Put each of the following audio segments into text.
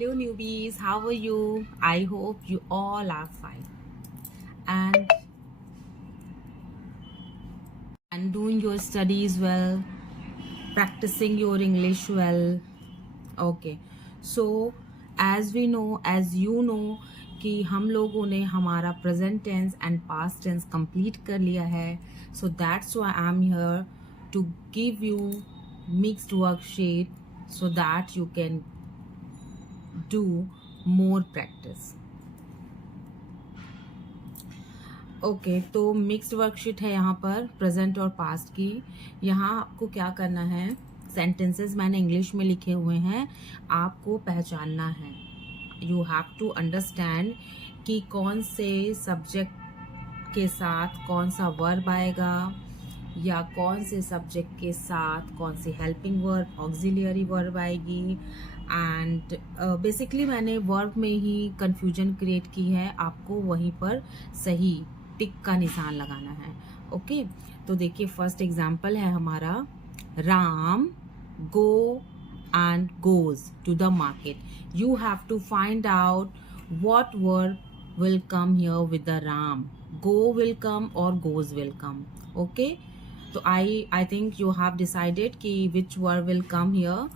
Hello newbies, how are you? I hope you all are fine and doing your studies well, practicing your English well. Okay. So as we know, as you know कि हम लोगों ने हमारा present tense and past tense complete कर लिया है. So that's why I am here to give you mixed worksheet so that you can do more practice. Okay तो mixed worksheet है यहाँ पर प्रेजेंट और पास्ट की. यहाँ आपको क्या करना है, सेंटेंसेस मैंने इंग्लिश में लिखे हुए हैं, आपको पहचानना है. यू हैव टू अंडरस्टैंड कि कौन से सब्जेक्ट के साथ कौन सा वर्ब आएगा या कौन से सब्जेक्ट के साथ कौन सी हेल्पिंग वर्ब, ऑक्सिलियरी वर्ब आएगी. एंड बेसिकली मैंने वर्ब में ही कंफ्यूजन क्रिएट की है, आपको वहीं पर सही टिक का निशान लगाना है. ओके तो देखिए फर्स्ट एग्जाम्पल है हमारा, Ram go and goes to the market. You have to find out what verb will come here with the Ram. Go will come और गोज विल कम. ओके तो I think you have decided कि which verb will come here.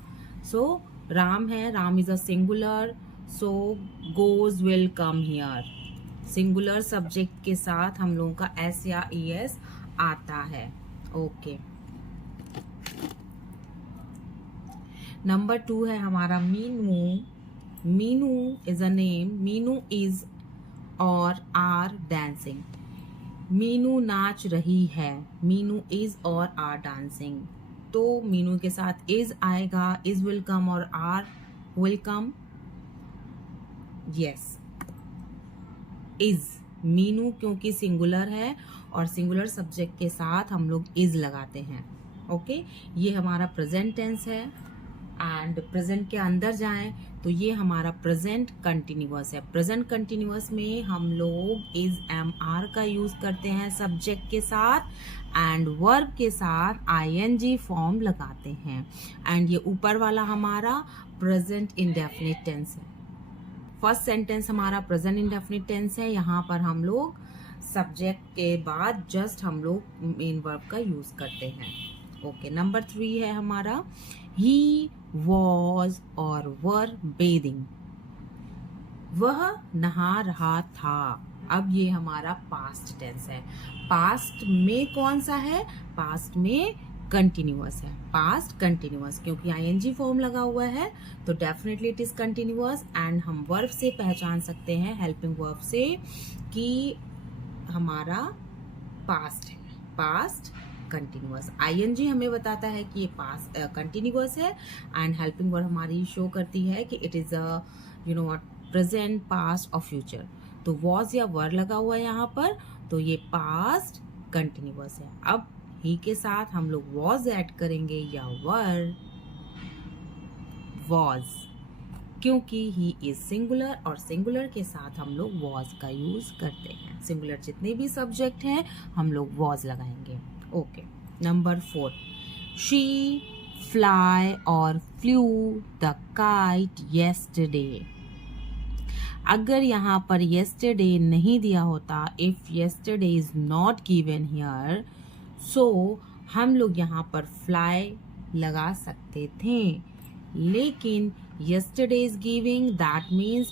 So Ram है, Ram is a singular, so goes will come here. Singular subject के साथ हम लोगों का S या ई एस आता है. ओके नंबर 2 है हमारा Meenu. Meenu is a name. Meenu is और आर डांसिंग. मीनू नाच रही है. मीनू इज और आर डांसिंग. तो मीनू के साथ इज आएगा, इज विल कम और are will come. Yes is. Meenu क्योंकि सिंगुलर है और सिंगुलर सब्जेक्ट के साथ हम लोग इज लगाते हैं. ओके ये हमारा प्रेजेंट टेंस है. एंड प्रेजेंट के अंदर जाएं तो ये हमारा प्रेजेंट कंटिन्यूअस है. प्रेजेंट कंटिन्यूअस में हम लोग इज एम आर का यूज करते हैं सब्जेक्ट के साथ एंड वर्ब के साथ आईएनजी फॉर्म लगाते हैं. एंड ये ऊपर वाला हमारा प्रेजेंट इंडेफिनिट टेंस है. फर्स्ट सेंटेंस हमारा प्रेजेंट इंडेफिनिट टेंस है. यहाँ पर हम लोग सब्जेक्ट के बाद जस्ट हम लोग मेन वर्ब का यूज करते हैं. ओके नंबर 3 है हमारा, ही वॉज और वर बेदिंग. वह नहा रहा था. अब ये हमारा पास्ट टेंस है. पास्ट में कौन सा है, पास्ट में कंटिन्यूअस है. पास्ट कंटिन्यूअस क्योंकि आईएनजी फॉर्म लगा हुआ है तो definitely it is continuous. And हम वर्ब से पहचान सकते हैं, हेल्पिंग वर्ब से, कि हमारा पास्ट है. Past continuous. आईएनजी हमें बताता है कि ये पास्ट कंटिन्यूअस है एंड हेल्पिंग वर्ब हमारी शो करती है कि it is a you know present, past और फ्यूचर. तो वॉज या वर लगा हुआ है यहाँ पर, तो ये पास्ट कंटिन्यूअस है. अब ही के साथ हम लोग वॉज ऐड करेंगे या वर, वॉज, क्योंकि ही इज सिंगुलर और सिंगुलर के साथ हम लोग वॉज का यूज करते हैं. सिंगुलर जितने भी सब्जेक्ट हैं हम लोग वॉज लगाएंगे. Okay number 4, she fly or flew the kite yesterday. अगर यहाँ पर येस्टरडे नहीं दिया होता, if yesterday is not given here, so हम लोग यहाँ पर फ्लाई लगा सकते थे. लेकिन yesterday is giving, that means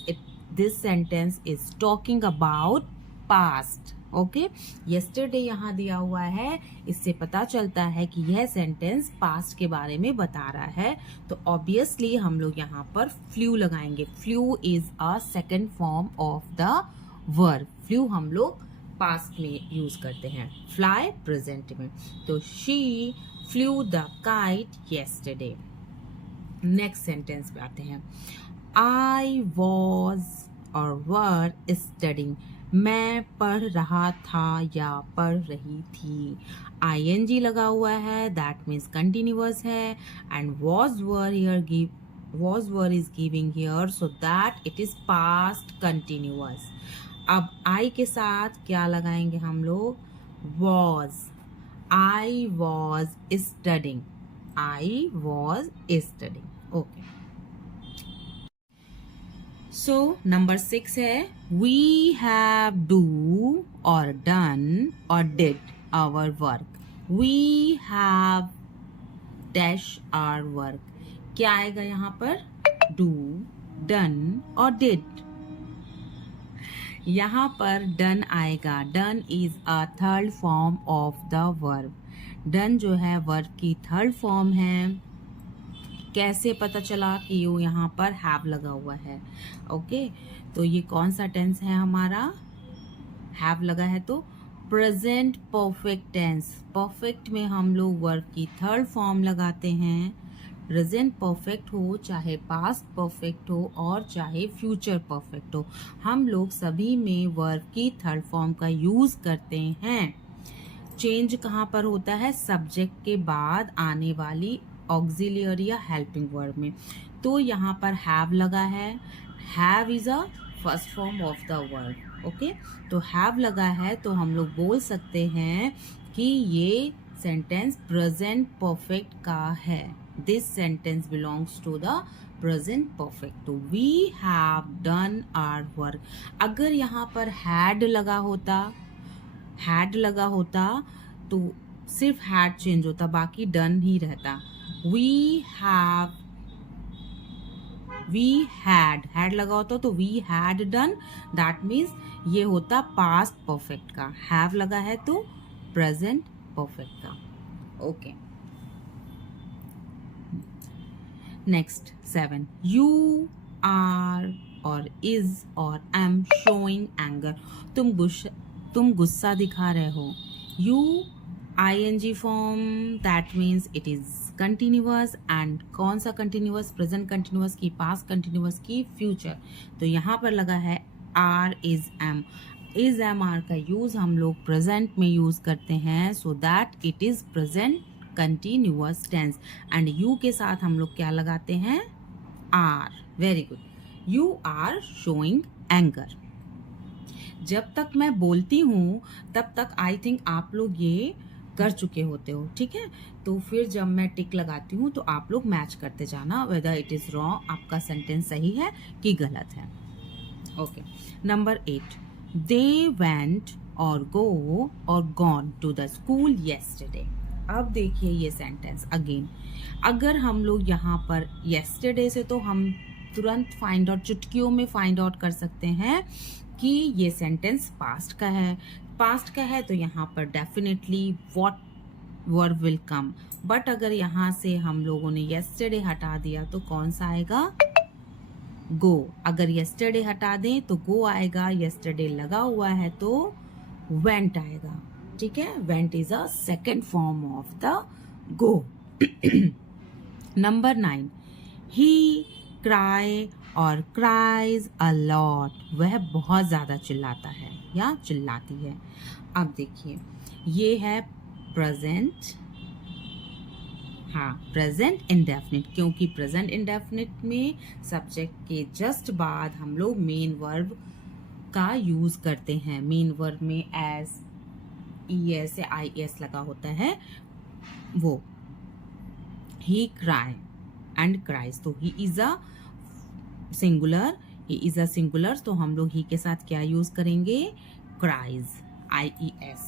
this sentence is talking about past. Okay yesterday यहाँ दिया हुआ है, इससे पता चलता है कि यह सेंटेंस पास्ट के बारे में बता रहा है. तो ऑब्वियसली हम लोग यहाँ पर फ्लू लगाएंगे. Flu is a second form of the verb. Flu हम लोग पास्ट में यूज करते हैं, फ्लाई प्रेजेंट में. तो she flu the kite yesterday. Next sentence पे आते हैं, आई वॉज और वर स्टडिंग. मैं पढ़ रहा था या पढ़ रही थी. आईएनजी लगा हुआ है, दैट मीन्स कंटिन्यूअस है. And was were here was were is giving here, so that it is past continuous. अब I के साथ क्या लगाएंगे हम लोग, was. I was studying. I was studying. Okay. So number 6 है वी हैव डू और डन और did our work. We have dash our work. क्या आएगा यहाँ पर? डू, डन और डिड। यहाँ पर डन आएगा। Done is a third form of the verb. Done जो है वर्ब की थर्ड फॉर्म है। कैसे पता चला कि वो यहाँ पर हैव लगा हुआ है? ओके, तो ये कौन सा टेंस है हमारा? हैव लगा है तो प्रेजेंट परफेक्ट टेंस। परफेक्ट में हम लोग वर्ब की थर्ड फॉर्म लगाते हैं। प्रेजेंट परफेक्ट हो, चाहे पास्ट परफेक्ट हो और चाहे फ्यूचर परफेक्ट हो, हम लोग सभी में वर्ब की थर्ड फॉर्म का यूज करते हैं। चेंज कहाँ पर होता है? सब्जेक्ट के बाद आने वाली ऑक्सिलियरी या हेल्पिंग वर्ब में। तो यहाँ पर हैव लगा है। Have is a first form of the verb. Okay, तो हैव लगा है तो हम लोग बोल सकते हैं कि ये सेंटेंस प्रेजेंट परफेक्ट का है। This sentence belongs to the present perfect. तो we have done our work. अगर यहाँ पर हैड लगा होता तो सिर्फ हैड चेंज होता, बाकी डन ही रहता। वी हैड लगा होता तो we had done, that means ये होता पास्ट परफेक्ट का। हैव लगा है तो प्रेजेंट परफेक्ट का। ओके, नेक्स्ट 7 यू आर और इज और एम शोइंग एंगर। तुम गुस्सा दिखा रहे हो। You ing form, that means it is continuous. And कौन सा कंटिन्यूअस? प्रेजेंट कंटिन्यूअस की, पास्ट कंटिन्यूअस की, फ्यूचर। तो यहाँ पर लगा है are is am. Is am are का यूज हम लोग प्रेजेंट में यूज करते हैं, so that it is present continuous tense. And you के साथ हम लोग क्या लगाते हैं? Are. Very good. You are showing anger. जब तक मैं बोलती हूँ तब तक आई थिंक आप लोग ये कर चुके होते हो, ठीक है? तो फिर जब मैं टिक लगाती हूँ तो आप लोग मैच करते जाना वेदर इट इज रॉन्ग, आपका सेंटेंस सही है कि गलत है। ओके, नंबर 8 दे वेंट और गो और gone to the school yesterday. अब देखिए ये सेंटेंस अगेन। अगर हम लोग यहाँ पर येस्टरडे से तो हम तुरंत फाइंड आउट, चुटकियों में फाइंड आउट कर सकते हैं कि ये सेंटेंस पास्ट का है। पास्ट का है तो यहाँ पर definitely what verb will come. But अगर यहाँ से हम लोगों ने येस्टरडे हटा दिया तो कौन सा आएगा? गो। अगर येस्टरडे हटा दें तो गो आएगा। येस्टरडे लगा हुआ है तो वेंट आएगा, ठीक है? Went is a second form of the go. Number 9 he cry और क्राइज अ लॉट। वह बहुत ज्यादा चिल्लाता है या चिल्लाती है। अब देखिए ये है प्रेजेंट, हाँ प्रेजेंट इंडेफिनिट, क्योंकि प्रेजेंट इंडेफिनिट में सब्जेक्ट के जस्ट बाद हम लोग मेन वर्ब का यूज करते हैं। मेन वर्ब में एस, ई एस या आई एस लगा होता है वो। ही क्राई एंड क्राइज, तो he is a singular, he is a singular, तो हम लोग ही के साथ क्या यूज करेंगे? Cries, IES।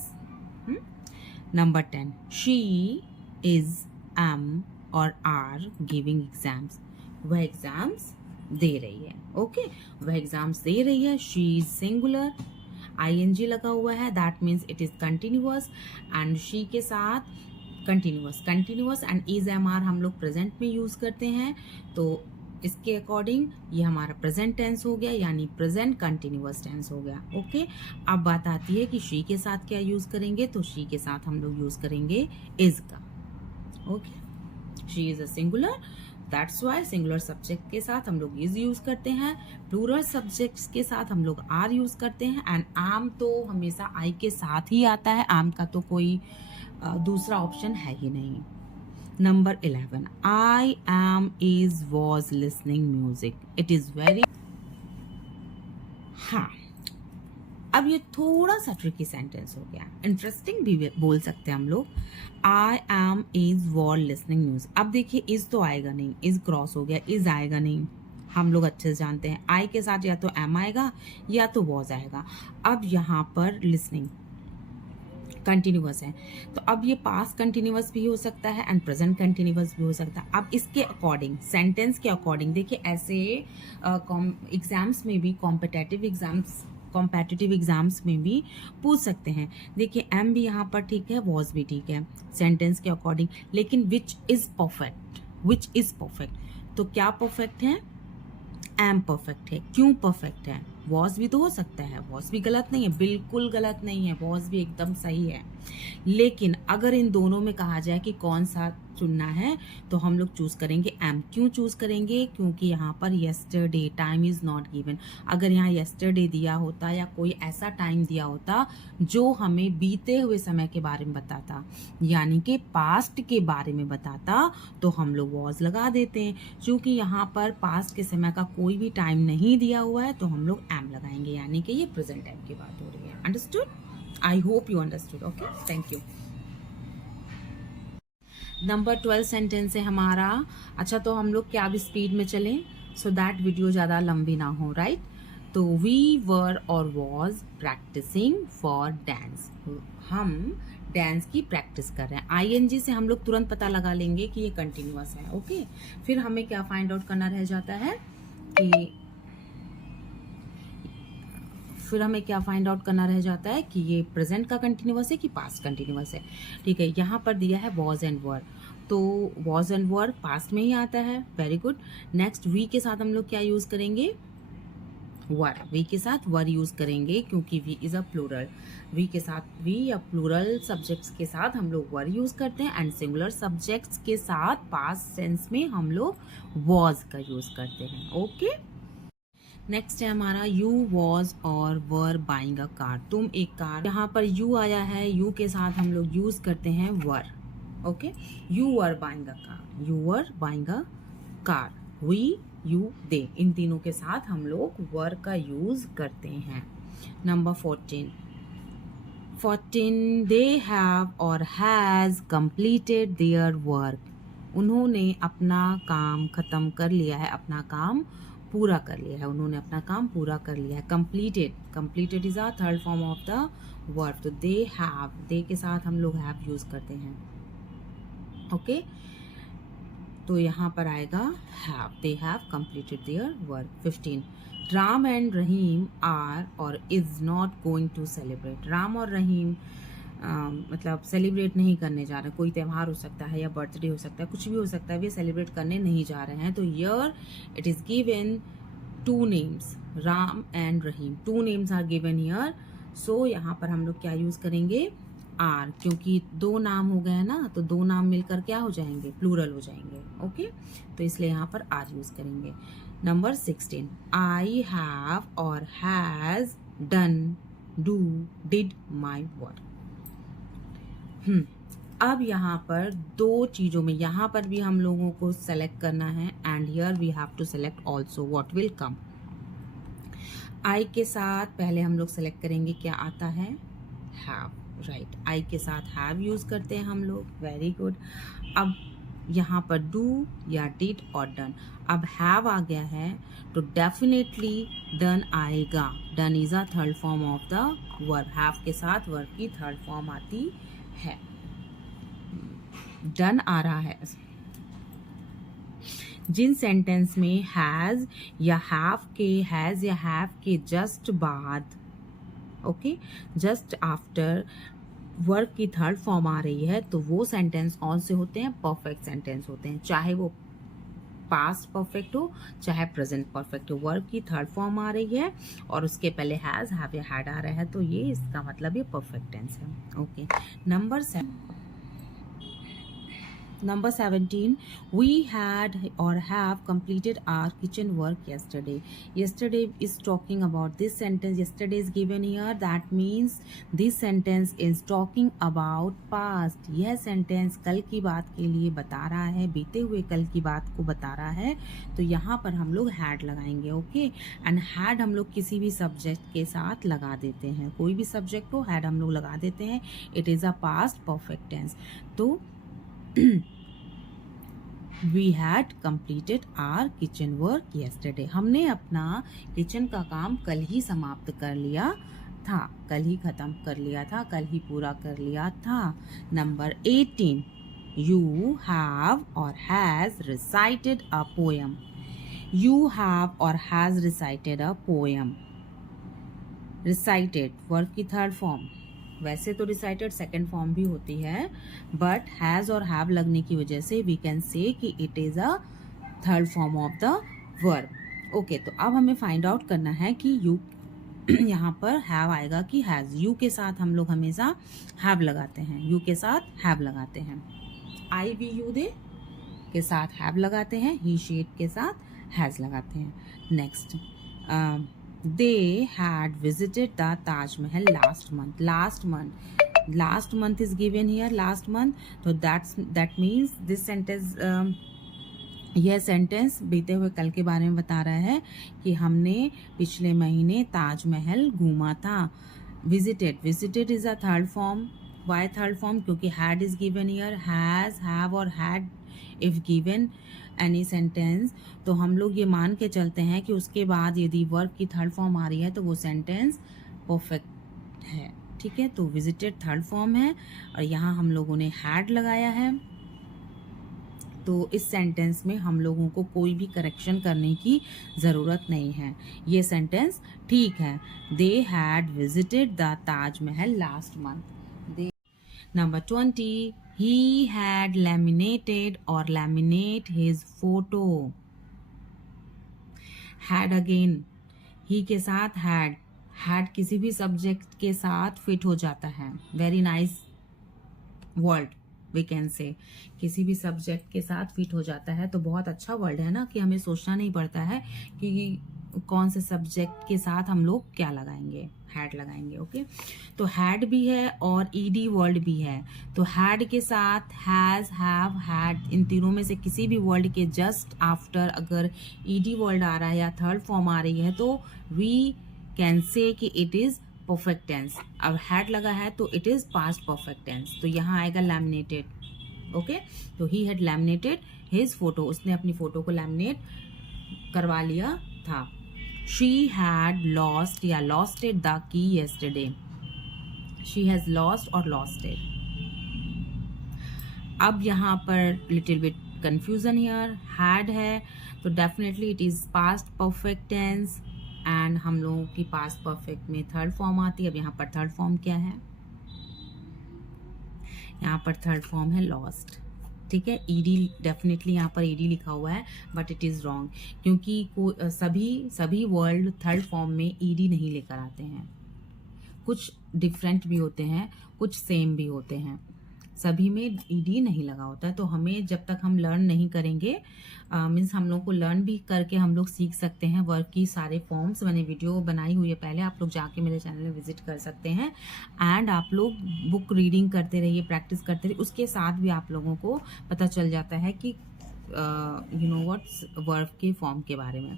Number 10 she is am और आर गिविंग एग्जाम्स। वह एग्जाम्स दे रही है। ओके, वह एग्जाम्स दे रही है। शी इज सिंगुलर, ING लगा हुआ है, that means it is continuous. And she के साथ continuous and is am are हम लोग प्रेजेंट में यूज करते हैं। तो इसके अकॉर्डिंग ये हमारा प्रेजेंट टेंस हो गया, यानी प्रेजेंट कंटिन्यूअस टेंस हो गया। ओके, अब बात आती है कि शी के साथ क्या यूज करेंगे, तो शी के साथ हम लोग यूज करेंगे इज का। Okay, she is a singular, that's why singular subject के साथ हम लोग इज यूज करते हैं, प्लूरल सब्जेक्ट्स के साथ हम लोग आर यूज करते हैं। एंड आम तो हमेशा आई के साथ ही आता है, आम का तो कोई दूसरा ऑप्शन है ही नहीं। Number 11 I am is was listening music. It is very, हाँ अब ये थोड़ा सा ट्रिकी सेंटेंस हो गया, इंटरेस्टिंग भी बोल सकते हैं हम लोग। I am is was listening music। अब देखिए इज तो आएगा नहीं, इज क्रॉस हो गया, इज आएगा नहीं, हम लोग अच्छे से जानते हैं। आई के साथ या तो एम आएगा या तो वॉज आएगा। अब यहाँ पर लिसनिंग कंटिन्यूअस है, तो अब ये पास्ट कंटिन्यूअस भी हो सकता है एंड प्रेजेंट कंटिन्यूअस भी हो सकता है। अब इसके अकॉर्डिंग, सेंटेंस के अकॉर्डिंग देखिए, ऐसे एग्जाम्स में भी, कॉम्पिटिटिव एग्जाम्स में भी पूछ सकते हैं। देखिए एम भी यहाँ पर ठीक है, वॉज भी ठीक है सेंटेंस के अकॉर्डिंग, लेकिन विच इज परफेक्ट, तो क्या परफेक्ट है? एम परफेक्ट है। क्यों परफेक्ट है? वॉज भी तो हो सकता है, वॉज भी गलत नहीं है, बिल्कुल गलत नहीं है, वॉज भी एकदम सही है। लेकिन अगर इन दोनों में कहा जाए कि कौन सा चुनना है, तो हम लोग चूज करेंगे एम। क्यों चूज करेंगे? क्योंकि यहाँ पर yesterday, time is not given. अगर यहाँ यस्टरडे दिया होता या कोई ऐसा टाइम दिया होता जो हमें बीते हुए समय के बारे में बताता, यानी कि पास्ट के बारे में बताता, तो हम लोग वॉज लगा देते हैं। क्योंकि यहाँ पर पास्ट के समय का कोई भी टाइम नहीं दिया हुआ है, तो हम लोग एम लगाएंगे, यानी कि ये प्रेजेंट टाइम की बात हो रही है। Understood? I hope you understood. Okay, thank you. Number 12 sentence है हमारा। अच्छा, तो हम लोग क्या अब स्पीड में चलें सो दैट वीडियो ज़्यादा लंबी ना हो, राइट? तो वी वर और वॉज प्रैक्टिसिंग फॉर डांस। हम डांस की प्रैक्टिस कर रहे हैं। आईएनजी से हम लोग तुरंत पता लगा लेंगे कि ये कंटिन्यूअस है। ओके, फिर हमें क्या फाइंड आउट करना रह जाता है कि ये प्रेजेंट का कंटिन्यूअस है कि पास्ट कंटिन्यूअस है। ठीक है, यहाँ पर दिया है वॉज एंड वर, तो वॉज एंड वर पास्ट में ही आता है। Very good. नेक्स्ट, वी के साथ हम लोग क्या यूज करेंगे? वर। वी के साथ वर यूज करेंगे क्योंकि we is a plural. We के साथ, वी या प्लूरल सब्जेक्ट्स के साथ हम लोग वर यूज करते हैं, एंड सिंगुलर सब्जेक्ट्स के साथ पास्ट टेंस में हम लोग वॉज का यूज करते हैं। ओके, नेक्स्ट है हमारा यू वॉज और वर बाइंग अ कार। तुम एक कार, यहाँ पर यू आया है, यू के साथ हम लोग यूज करते हैं were. Okay, you were buying a car, you were buying a car. We, you, they, इन तीनों के साथ हम लोग वर का यूज करते हैं। नंबर 14 दे हैव और हैज कंप्लीटेड देयर वर्क। उन्होंने अपना काम खत्म कर लिया है, अपना काम पूरा कर लिया है, उन्होंने अपना काम पूरा कर लिया है। Completed is a third form of the verb. तो दे हैव, दे के साथ हम लोग हैव यूज करते हैं। ओके, तो यहाँ पर आएगा have, they have completed their work. 15 Ram and Rahim are और is not going to celebrate. Ram और रहीम मतलब सेलिब्रेट नहीं करने जा रहे, कोई त्यौहार हो सकता है या बर्थडे हो सकता है, कुछ भी हो सकता है, वे सेलिब्रेट करने नहीं जा रहे हैं। तो here it is given two names, Ram and Rahim, two names are given here. So यहाँ पर हम लोग क्या यूज करेंगे? आर, क्योंकि दो नाम हो गए ना, तो दो नाम मिलकर क्या हो जाएंगे? प्लूरल हो जाएंगे। ओके, तो इसलिए यहाँ पर आर यूज करेंगे। नंबर 16 आई हैव और has done, do, did my work. अब यहाँ पर दो चीजों में, यहाँ पर भी हम लोगों को सेलेक्ट करना है, and here we have to select also what will come. I के साथ पहले हम लोग सेलेक्ट करेंगे क्या आता है? Have, right. आई के साथ हैव यूज करते हैं हम लोग। Very good. अब यहाँ पर डू या डिड और डन। अब हैव आ गया है तो डेफिनेटली डन आएगा। Done is a third form of the verb. Have के साथ वर्ब की थर्ड फॉर्म आती है। डन आ रहा है। जिन सेंटेंस में हैज या हैव के जस्ट बाद, ओके, जस्ट आफ्टर वर्ब की थर्ड फॉर्म आ रही है, तो वो सेंटेंस कौन से होते हैं? परफेक्ट सेंटेंस होते हैं। चाहे वो पास्ट परफेक्ट हो चाहे प्रेजेंट परफेक्ट हो, वर्ब की थर्ड फॉर्म आ रही है और उसके पहले हैज, हैव या हैड आ रहा है, तो ये इसका मतलब ये परफेक्ट टेंस है। Okay, Number 17, we had or have completed our kitchen work yesterday. Yesterday is talking about this sentence. Yesterday is given here. That means this sentence is talking about past. यह sentence कल की बात के लिए बता रहा है, बीते हुए कल की बात को बता रहा है, तो यहाँ पर हम लोग had लगाएंगे। ओके, एंड had हम लोग किसी भी सब्जेक्ट के साथ लगा देते हैं, कोई भी सब्जेक्ट को had हम लोग लगा देते हैं। It is a past perfect tense. तो we had completed our kitchen work yesterday, हमने अपना किचन का काम कल ही समाप्त कर लिया था, कल ही ख़त्म कर लिया था, कल ही पूरा कर लिया था। Number 18, you have or has recited a poem, you have or has recited a poem. Recited verb की थर्ड फॉर्म, वैसे तो रिसाइटेड सेकंड फॉर्म भी होती है, बट हैज़ और हैव लगने की वजह से वी कैन से कि it is a third form of the verb. Okay, तो अब हमें फाइंड आउट करना है कि यू यहाँ पर हैव आएगा कि हैज़। यू के साथ हम लोग हमेशा हैव लगाते हैं, यू के साथ हैव लगाते हैं। आई वी यू दे के साथ हैव लगाते हैं, ही शी इट के साथ हैज़ लगाते हैं। Next, they had visited the Taj Mahal last month. Last month is given here, last month, so that means this sentence, यह सेंटेंस बीते हुए कल के बारे में बता रहा है कि हमने पिछले महीने ताजमहल घूमा था। Visited is a third form. Why third form? क्योंकि had is given here, has, have or had if given any sentence, तो हम लोग ये मान के चलते हैं कि उसके बाद यदि वर्ब की थर्ड फॉर्म आ रही है तो वो सेंटेंस परफेक्ट है। ठीक है, तो विजिटेड थर्ड फॉर्म है और यहाँ हम लोगों ने हैड लगाया है, तो इस सेंटेंस में हम लोगों को कोई भी करेक्शन करने की ज़रूरत नहीं है, ये सेंटेंस ठीक है। They had visited the Taj Mahal last month. Number 20, he had laminated or laminate his photo. Had again, he के साथ had किसी भी सब्जेक्ट के साथ फिट हो जाता है। Very nice word we can say, किसी भी सब्जेक्ट के साथ फिट हो जाता है, तो बहुत अच्छा वर्ड है ना कि हमें सोचना नहीं पड़ता है कि कौन से सब्जेक्ट के साथ हम लोग क्या लगाएंगे, हैड लगाएंगे। ओके, तो हैड भी है और ईडी वर्ड भी है, तो हैड के साथ हैज, हैव, हैड, इन तीनों में से किसी भी वर्ड के जस्ट आफ्टर अगर ईडी वर्ड आ रहा है या थर्ड फॉर्म आ रही है तो वी कैन से कि इट इज परफेक्ट टेंस। अब हैड लगा है तो it is past perfect tense, तो यहाँ आएगा लैमिनेटेड। ओके, तो he had laminated his photo, उसने अपनी फोटो को लैमिनेट करवा लिया था। She had lost या lost it the key yesterday. She has lost और lost it. अब यहाँ पर little bit confusion here. Had है तो definitely it is past perfect tense and हम लोगों की past perfect में third form आती है। अब यहाँ पर third form क्या है? यहाँ पर third form है lost। ठीक है, ईडी डेफिनेटली यहाँ पर ईडी लिखा हुआ है बट इट इज़ रॉन्ग, क्योंकि सभी वर्ड थर्ड फॉर्म में ईडी नहीं लेकर आते हैं। कुछ डिफरेंट भी होते हैं, कुछ सेम भी होते हैं, सभी में ईडी नहीं लगा होता है। तो हमें जब तक हम लर्न नहीं करेंगे, मीन्स हम लोग को लर्न भी करके हम लोग सीख सकते हैं वर्ब की सारे फॉर्म्स। मैंने वीडियो बनाई हुई है पहले, आप लोग जाके मेरे चैनल में विजिट कर सकते हैं एंड आप लोग बुक रीडिंग करते रहिए, प्रैक्टिस करते रहिए, उसके साथ भी आप लोगों को पता चल जाता है कि यू नो व्हाट्स वर्ब के फॉर्म के बारे में।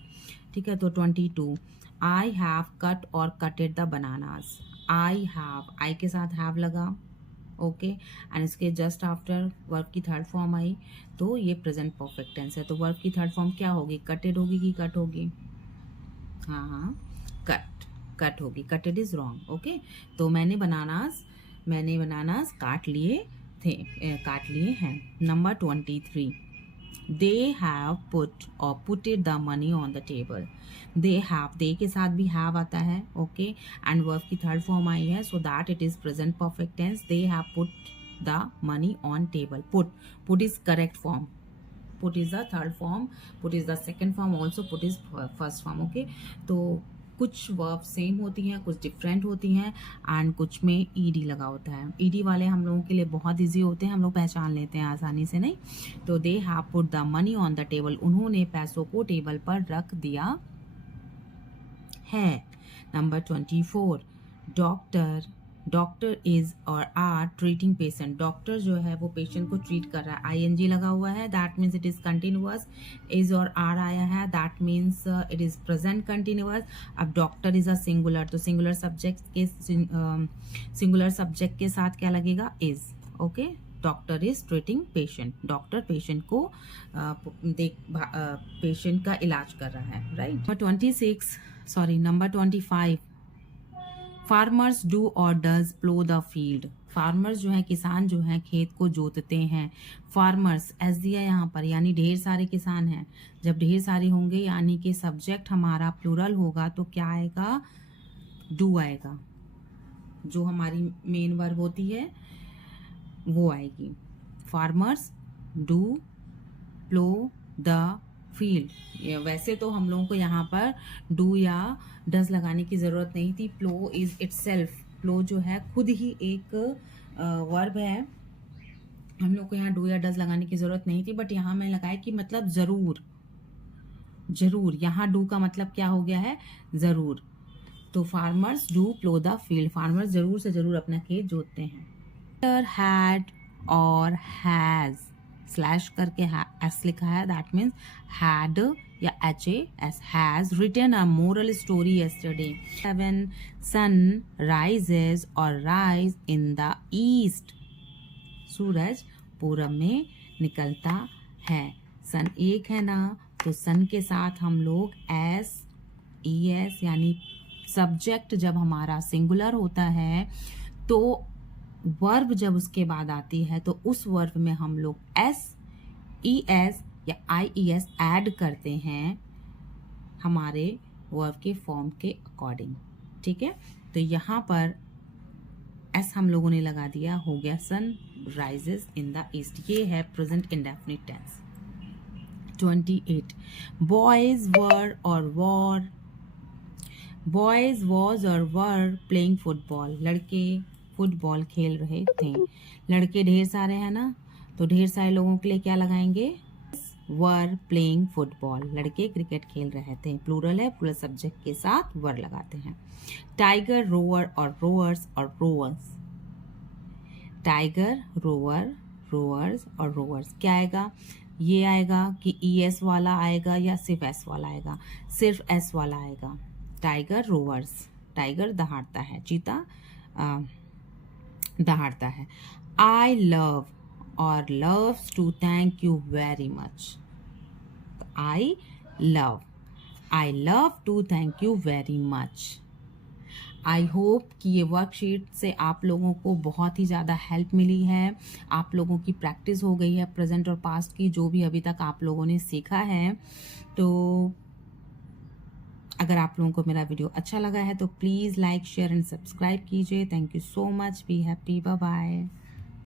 ठीक है, तो 22, आई हैव कट और कटेड द बनानास। आई हैव, आई के साथ हैव लगा, ओके, एंड इसके जस्ट आफ्टर वर्ब की थर्ड फॉर्म आई, तो ये प्रेजेंट परफेक्ट टेंस है। तो वर्ब की थर्ड फॉर्म क्या होगी? कटेड होगी कि कट होगी? हाँ, कट होगी। कटेड इज रॉन्ग। ओके, तो मैंने बनानास काट लिए हैं। Number 23, they have put or putted the money on the table. they के साथ भी have आता है, ओके, एंड वर्ब की थर्ड फॉर्म आई है, so that it is present perfect tense. they have put the money on table. put is correct form, put is the third form, put is the second form also, put is first form। Okay, तो कुछ verb same होती हैं, कुछ different होती हैं and कुछ में ED लगा होता है। ईडी वाले हम लोगों के लिए बहुत इजी होते हैं, हम लोग पहचान लेते हैं आसानी से, नहीं? तो they have put the money on the table, उन्होंने पैसों को टेबल पर रख दिया है। नंबर 24, डॉक्टर इज और आर ट्रीटिंग पेशेंट। डॉक्टर जो है वो पेशेंट को ट्रीट कर रहा है, आईएनजी लगा हुआ है, that means it is continuous. Is और आर आया है, that means it is present continuous. अब डॉक्टर इज अ सिंगुलर, तो सिंगुलर सब्जेक्ट के साथ क्या लगेगा? Is. Okay, doctor is treating patient, doctor patient को पेशेंट का इलाज कर रहा है, राइट। नंबर 25, फार्मर्स डू और does plough the field. Farmers जो है, किसान जो है खेत को जोतते हैं। फार्मर्स एस दिया यहाँ पर, यानी ढेर सारे किसान हैं। जब ढेर सारे होंगे यानी कि सब्जेक्ट हमारा प्लूरल होगा तो क्या आएगा, डू आएगा। जो हमारी मेन वर्ब होती है वो आएगी। Farmers do plough the field. वैसे तो हम लोगों को यहाँ पर डू या डज लगाने की ज़रूरत नहीं थी। प्लो इज इटसेल्फ, प्लो जो है खुद ही एक वर्ब है, हम लोग को यहाँ डू या डज लगाने की ज़रूरत नहीं थी, बट यहाँ मैं लगाया कि मतलब ज़रूर, जरूर। यहाँ डू का मतलब क्या हो गया है, ज़रूर। तो farmers do plough the field, farmers जरूर से जरूर अपना खेत जोतते हैं। हैड और हैज स्लैश करके एस लिखा है, दैट मीन्स हैड या HAS has written a moral story yesterday. 7 sun rises और राइज इन द ईस्ट, सूरज पूरब में निकलता है। सन एक है ना, तो सन के साथ हम लोग SES यानी सब्जेक्ट जब हमारा सिंगुलर होता है तो वर्ब जब उसके बाद आती है तो उस वर्ब में हम लोग SES या IES ऐड करते हैं हमारे वर्ब के फॉर्म के अकॉर्डिंग, ठीक है। तो यहाँ पर S हम लोगों ने लगा दिया, हो गया sun rises in the east. ये है present indefinite tense. 28 boys were और वॉर, बॉयज वॉज और वर प्लेइंग फुटबॉल, लड़के फुटबॉल खेल रहे थे। लड़के ढेर सारे हैं ना, तो ढेर सारे लोगों के लिए क्या लगाएंगे, वर प्लेइंग फुटबॉल, लड़के क्रिकेट खेल रहे थे। प्लूरल है, प्लूरल सब्जेक्ट के साथ वर लगाते हैं। टाइगर रोवर और रोअर्स और रोवर्स, टाइगर रोवर रोअर्स और रोवर्स, क्या आएगा, ये आएगा कि ES वाला आएगा या सिर्फ S वाला आएगा, सिर्फ S वाला आएगा। टाइगर रोवर्स, टाइगर दहाड़ता है, चीता दहाड़ता है। आई लव और loves to thank you very much, I love to thank you very much. I hope कि ये वर्कशीट से आप लोगों को बहुत ही ज़्यादा हेल्प मिली है, आप लोगों की प्रैक्टिस हो गई है प्रेजेंट और पास्ट की, जो भी अभी तक आप लोगों ने सीखा है। तो अगर आप लोगों को मेरा वीडियो अच्छा लगा है तो please like share and subscribe कीजिए। Thank you so much, be happy, bye bye.